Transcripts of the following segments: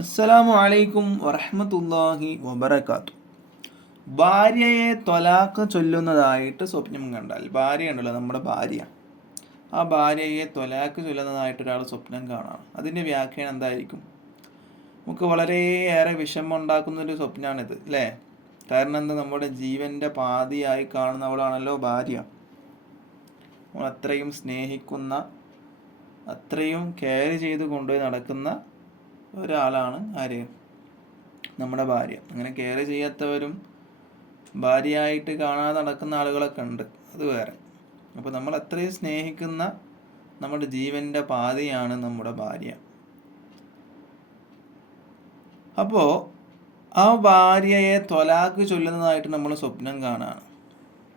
അസ്സലാമു അലൈക്കും വറഹ്മത്തുള്ളാഹി വബറകാത്തു. ഭാര്യയെ ത്വലാഖ് ചൊല്ലുന്നതായിട്ട് സ്വപ്നം കണ്ടാൽ, ഭാര്യ ഉണ്ടല്ലോ നമ്മുടെ ഭാര്യ, ആ ഭാര്യയെ ത്വലാഖ് ചൊല്ലുന്നതായിട്ട് ഒരാൾ സ്വപ്നം കാണാം. അതിൻ്റെ വ്യാഖ്യാനം എന്തായിരിക്കും? നമുക്ക് വളരെയേറെ വിഷമം ഉണ്ടാക്കുന്നൊരു സ്വപ്നമാണിത്, അല്ലേ? കാരണം എന്താ, നമ്മുടെ ജീവൻ്റെ പാതിയായി കാണുന്നവളാണല്ലോ ഭാര്യ. നമ്മൾ അത്രയും സ്നേഹിക്കുന്ന, അത്രയും കെയർ ചെയ്ത് കൊണ്ടുപോയി നടക്കുന്ന ഒരാളാണ് ആര്? നമ്മുടെ ഭാര്യ. അങ്ങനെ കെയർ ചെയ്യാത്തവരും ഭാര്യയായിട്ട് കാണാതെ നടക്കുന്ന ആളുകളൊക്കെ ഉണ്ട്, അത് വേറെ. അപ്പോൾ നമ്മൾ അത്രയും സ്നേഹിക്കുന്ന നമ്മുടെ ജീവൻ്റെ പാതിയാണ് നമ്മുടെ ഭാര്യ. അപ്പോൾ ആ ഭാര്യയെ ത്വലാഖ് ചൊല്ലുന്നതായിട്ട് നമ്മൾ സ്വപ്നം കാണാണ്.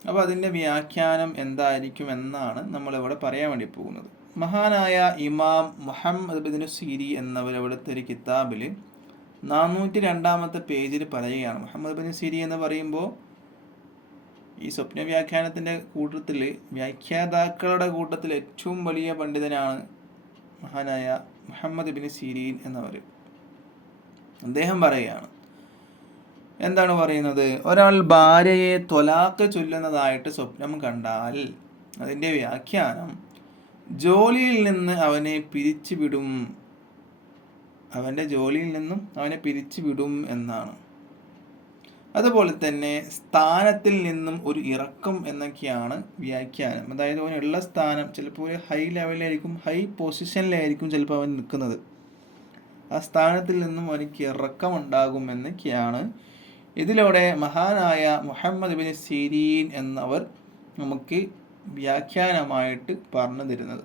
അപ്പോൾ അതിൻ്റെ വ്യാഖ്യാനം എന്തായിരിക്കും എന്നാണ് നമ്മളിവിടെ പറയാൻ വേണ്ടി പോകുന്നത്. മഹാനായ ഇമാം മുഹമ്മദ് ബിൻ സീരി എന്നവർ അവിടുത്തെ ഒരു കിതാബിൽ 402 പേജിൽ പറയുകയാണ്. മുഹമ്മദ് ബിൻ സീരി എന്ന് പറയുമ്പോൾ ഈ സ്വപ്ന വ്യാഖ്യാനത്തിൻ്റെ കൂട്ടത്തിൽ, വ്യാഖ്യാതാക്കളുടെ കൂട്ടത്തിൽ ഏറ്റവും വലിയ പണ്ഡിതനാണ് മഹാനായ മുഹമ്മദ് ബിൻ സീരീൻ എന്നവർ. അദ്ദേഹം പറയുകയാണ്, എന്താണ് പറയുന്നത്? ഒരാൾ ഭാര്യയെ ത്വലാഖ് ചൊല്ലുന്നതായിട്ട് സ്വപ്നം കണ്ടാൽ അതിൻ്റെ വ്യാഖ്യാനം ജോലിയിൽ നിന്ന് അവനെ പിരിച്ചുവിടും, അവൻ്റെ ജോലിയിൽ നിന്നും അവനെ പിരിച്ചുവിടും എന്നാണ്. അതുപോലെ തന്നെ സ്ഥാനത്തിൽ നിന്നും ഒരു ഇറക്കം എന്നൊക്കെയാണ് വ്യാഖ്യാനം. അതായത് അവനുള്ള സ്ഥാനം ചിലപ്പോൾ ഒരു ഹൈ ലെവലിലായിരിക്കും, ഹൈ പൊസിഷനിലായിരിക്കും ചിലപ്പോൾ അവൻ നിൽക്കുന്നത്. ആ സ്ഥാനത്തിൽ നിന്നും അവനിക്ക് ഇറക്കം ഉണ്ടാകും എന്നൊക്കെയാണ് ഇതിലൂടെ മഹാനായ മുഹമ്മദ് ബിൻ സീരീൻ എന്നവർ നമുക്ക് വ്യാഖ്യാനമായിട്ട് പറഞ്ഞു തരുന്നത്.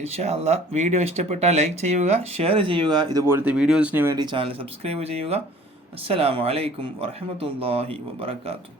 ഇൻഷാ അല്ലാഹ് വീഡിയോ ഇഷ്ടപ്പെട്ടാൽ ലൈക്ക് ചെയ്യുക, ഷെയർ ചെയ്യുക. ഇതുപോലത്തെ വീഡിയോസിന് വേണ്ടി ചാനൽ സബ്സ്ക്രൈബ് ചെയ്യുക. അസ്സലാമു അലൈക്കും വറഹ്മത്തുള്ളാഹി വബറകാതുഹു.